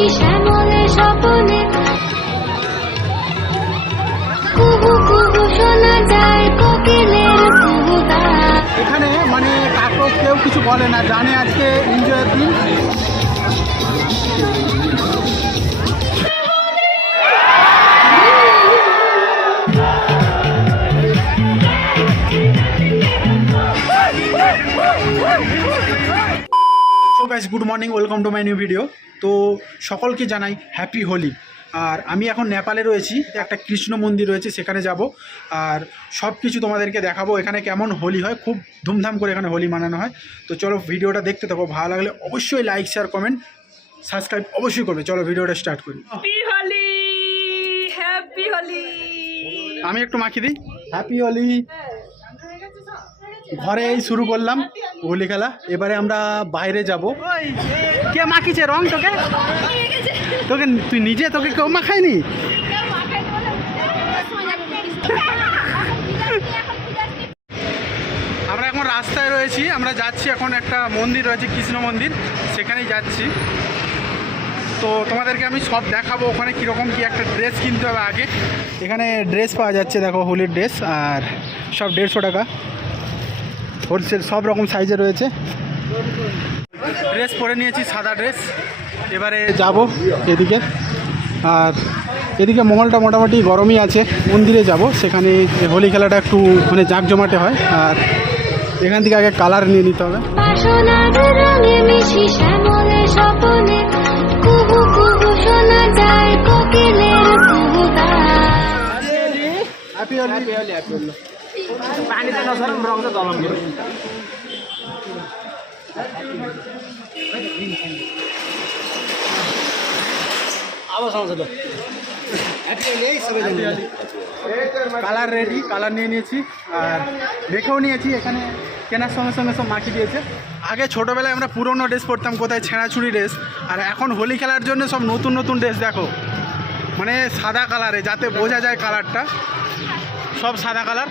মিশি শ্যামলে স্বপনে কুহু কুহু শোনা যায় কোকিলের কুহুতা। এখানে মানে কাকু কেউ কিছু বলে না, জানে আজকে এনজয়ের দিন। So guys, good morning, welcome to my new video. তো সকলকে জানাই হ্যাপি হোলি। আর আমি এখন নেপালে রয়েছি, একটা কৃষ্ণ মন্দির রয়েছে, সেখানে যাব আর সব কিছু তোমাদেরকে দেখাবো এখানে কেমন হোলি হয়। খুব ধুমধাম করে এখানে হোলি মানানো হয়। তো চলো ভিডিওটা দেখতে থাকো, ভালো লাগলে অবশ্যই লাইক, শেয়ার, কমেন্ট, সাবস্ক্রাইব অবশ্যই করবে। চলো ভিডিওটা স্টার্ট করি। Happy Holi, happy Holi. আমি একটু মাখিয়ে দিই, হ্যাপি হোলি। ঘরে এই শুরু করলাম হোলি খেলা, এবারে আমরা বাইরে যাব। কে মাখিছে রং তোকে? তোকে তুই নিজে, তোকে কেউ মাখায়নি? আমরা এখন রাস্তায় রয়েছি, আমরা যাচ্ছি এখন একটা মন্দির রয়েছে কৃষ্ণ মন্দির, সেখানেই যাচ্ছি। তো তোমাদেরকে আমি সব দেখাবো ওখানে কীরকম কি একটা ড্রেস কিনতে হবে আগে। এখানে ড্রেস পাওয়া যাচ্ছে, দেখো হোলির ড্রেস, আর সব 150 টাকা হোলসেল, সব রকম সাইজে রয়েছে। ড্রেস পরে নিয়েছি, সাদা ড্রেস। এবারে যাব এদিকে, আর এদিকে মহলটা মোটামুটি গরমই আছে। মন্দিরে যাব, সেখানে হোলি খেলাটা একটু মানে জাঁকজমাটে হয়। আর এখান থেকে আগে কালার নিয়ে নিতে হবে। হ্যাপি হোলি। पानीতে नसरम रङ चाहिँ दलम गयो अब सँगै ल কালার রেডি, কালার নিয়ে নিয়েছি আর দেখেও নিয়েছি। এখানে কেনার সঙ্গে সঙ্গে সব মাখিয়ে দিয়েছে। আগে ছোটোবেলায় আমরা পুরনো ড্রেস পরতাম, কোথায় ছেঁড়াছুড়ি ড্রেস, আর এখন হোলি খেলার জন্য সব নতুন নতুন ড্রেস। দেখো মানে সাদা কালারে, যাতে বোঝা যায় কালারটা, সব সাদা কালার।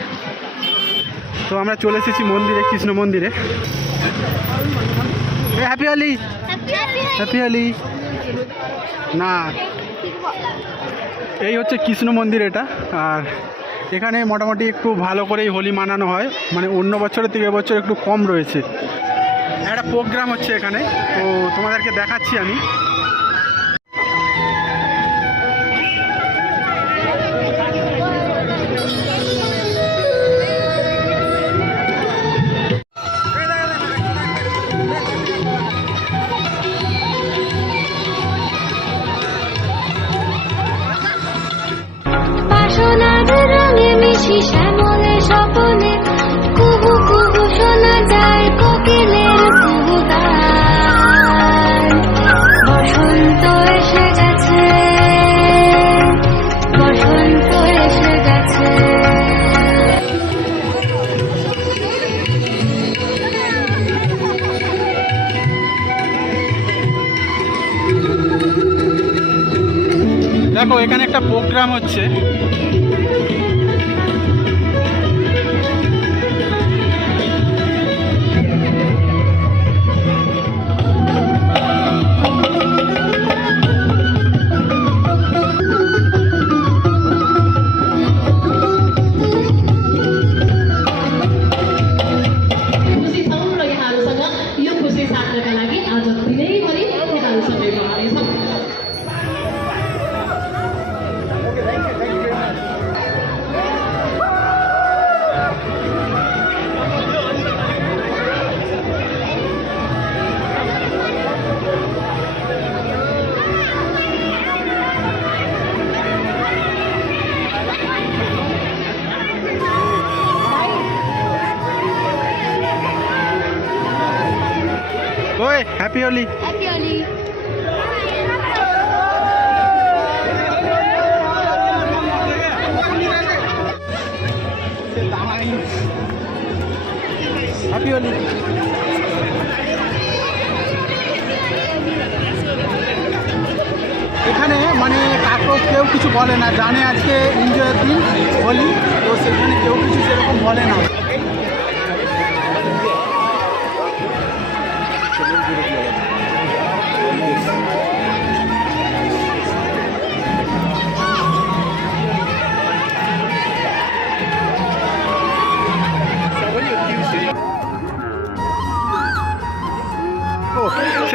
তো আমরা চলে এসেছি মন্দিরে, কৃষ্ণ মন্দিরে। Happy Holi, happy Holi. না, এই হচ্ছে কৃষ্ণ মন্দির এটা। আর এখানে মোটামুটি একটু ভালো করেই হোলি মানানো হয়, মানে অন্য বছরের থেকে এবছর একটু কম রয়েছে। একটা প্রোগ্রাম হচ্ছে এখানে, তো তোমাদেরকে দেখাচ্ছি আমি। শ্যামলে স্বপনে কুহু কুহু শোনা যায় কোকিলের কুহুতা। বসন্ত এসে গেছে, বসন্ত এসে গেছে। দেখো এখানে একটা প্রোগ্রাম হচ্ছে। ওই happy Holi, happy Holi. Happy Holi. এখানে মানে কাকু কেউ কিছু বলে না, জানে আজকে এনজয়ের দিন হোলি, তো সেখানে কেউ কিছু সেরকম বলে না।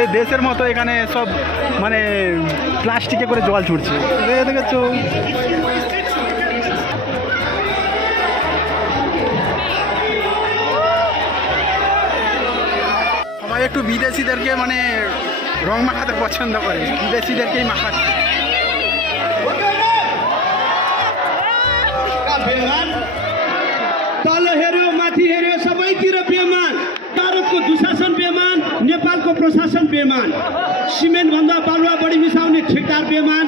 আমাদের দেশের মতো এখানে সব মানে প্লাস্টিকে করে জল ছুটছে দেখেছো। সবাই একটু বিদেশিদেরকে মানে রং মাখাতে পছন্দ করে, বিদেশিদেরকেই মাখাচ্ছে। तल हेऱ्यो माथि हेऱ्यो सबैतिर बेमान, भारतको दुशासन बेमान, नेपालको प्रशासन बेमान, सिमेन्टभन्दा बालुवा बढी मिसाउने ठेकदार बेमान,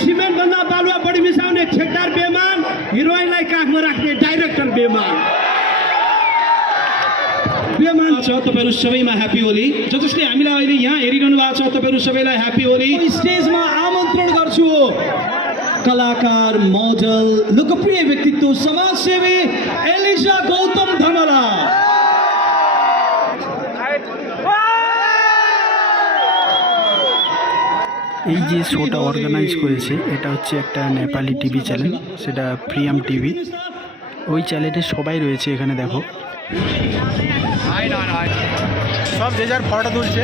सिमेन्टभन्दा बालुवा बढी मिसाउने ठेकदार बेमान, हिरोइनलाई काखमा राख्ने डाइरेक्टर बेमान। बेमान छ तपाईँहरू सबैमा ह्याप्पी होली। जसले हामीलाई अहिले यहाँ हेरिरहनु भएको छ तपाईँहरू सबैलाई ह्याप्पी होली। स्टेजमा आमन्त्रण गर्छु कलाकार, मोडल, लोकप्रिय व्यक्तित्व, समाजसेवी एलिजा गौतम धमला। এই যে শোটা অর্গানাইজ করেছে এটা হচ্ছে একটা নেপালি টিভি চ্যানেল, সেটা প্রিয়াম টিভি। ওই চ্যানেলে সবাই রয়েছে এখানে দেখো, সব যে যার ফটো তুলছে।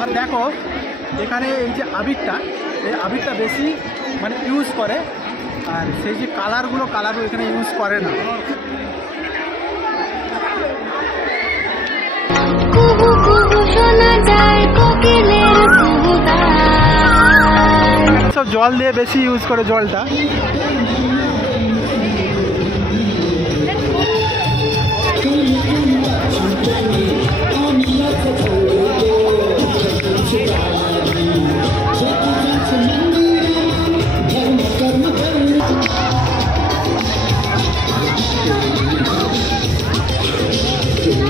আর দেখো এখানে এই যে আবিরটা, এই আবিরটা বেশি মানে ইউজ করে, আর সেই যে কালারগুলো এখানে ইউজ করে না। কুহু কুহু শোনা যায় কোকিলের কুহুতান। এখানে সব জল দিয়ে বেশি ইউজ করে জলটা।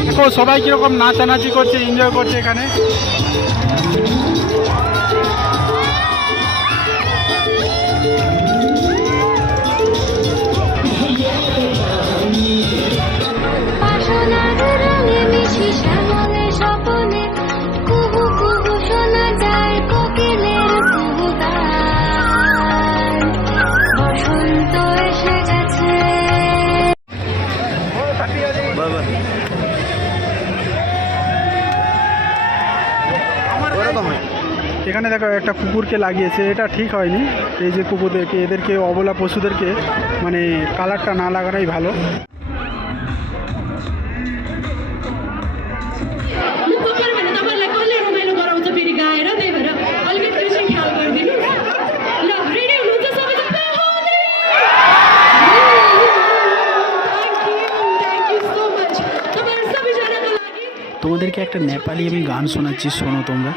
দেখো সবাই কিরকম নাচানাচি করছে, এনজয় করছে এখানে। বাসনার রঙে মিশি শ্যামলে স্বপনে কুহু কুহু শোনা যায় কোকিলের কুহুতান। বসন্ত এসে গেছে। এখানে দেখো একটা কুকুরকে লাগিয়েছে, এটা ঠিক হয়নি। এই যে কুকুরদেরকে, এদেরকে অবলা পশুদেরকে মানে কালারটা না লাগানোই ভালো। তোমাদেরকে একটা নেপালি আমি গান শোনাচ্ছি, শোনো তোমরা।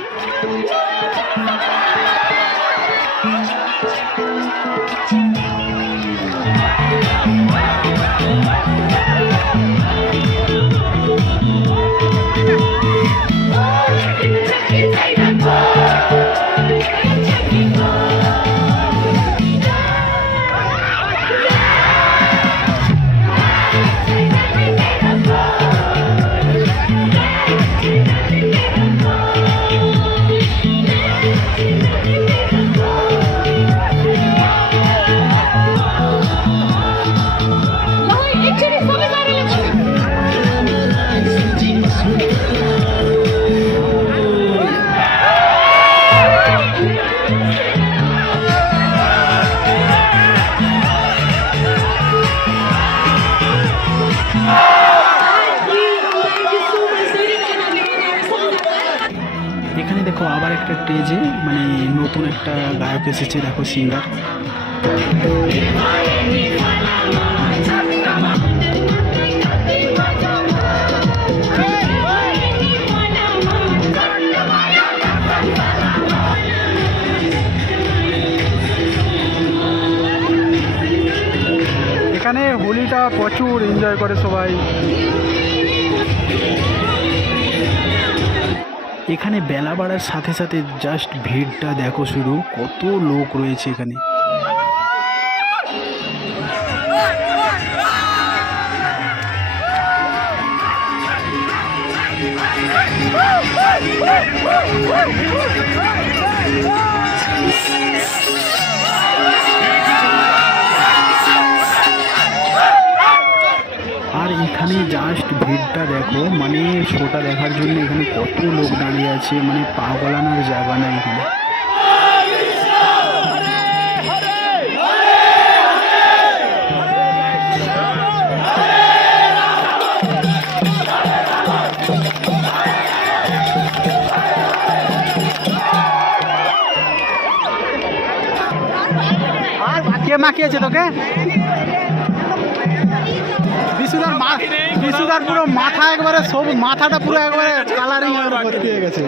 এখানে দেখো আবার একটা স্টেজে মানে নতুন একটা গায়ক এসেছে, দেখো সিঙ্গার। এখানে হোলিটা প্রচুর এনজয় করে সবাই। এখানে বেলা বাড়ার সাথে সাথে জাস্ট ভিড়টা দেখো, শুধু কত লোক রয়েছে এখানে। আর এখানে জাস্ট ভিড়টা দেখো, মানে শোটা দেখার জন্য এখানে কত লোক দাঁড়িয়ে আছে, মানে পা গলানোর জায়গা নেই এখানে। কে মাখিয়েছে তোকে? বিশুদার পুরো মাথা একবারে, সব মাথাটা পুরো একবারে কালারিং ভর্তি হয়ে গেছে।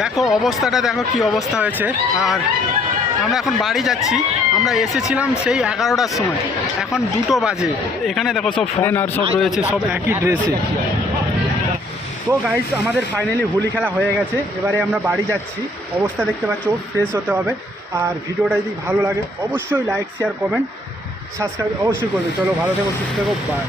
দেখো অবস্থাটা, দেখো কি অবস্থা হয়েছে। আর আমরা এখন বাড়ি যাচ্ছি। আমরা এসেছিলাম সেই 11টার সময়, এখন 2টো বাজে। এখানে দেখো সব ফরেনার সব রয়েছে, সব একই ড্রেসে। তো গাইস, আমাদের ফাইনালি হোলি খেলা হয়ে গেছে। এবারে আমরা বাড়ি যাচ্ছি। অবস্থা দেখতে পাচ্ছ, ফ্রেশ হতে হবে। আর ভিডিওটা যদি ভালো লাগে অবশ্যই লাইক, শেয়ার, কমেন্ট, সাবস্ক্রাইব অবশ্যই করবে। চলো, ভালো থেকো, সুস্থ থেকো, বাই।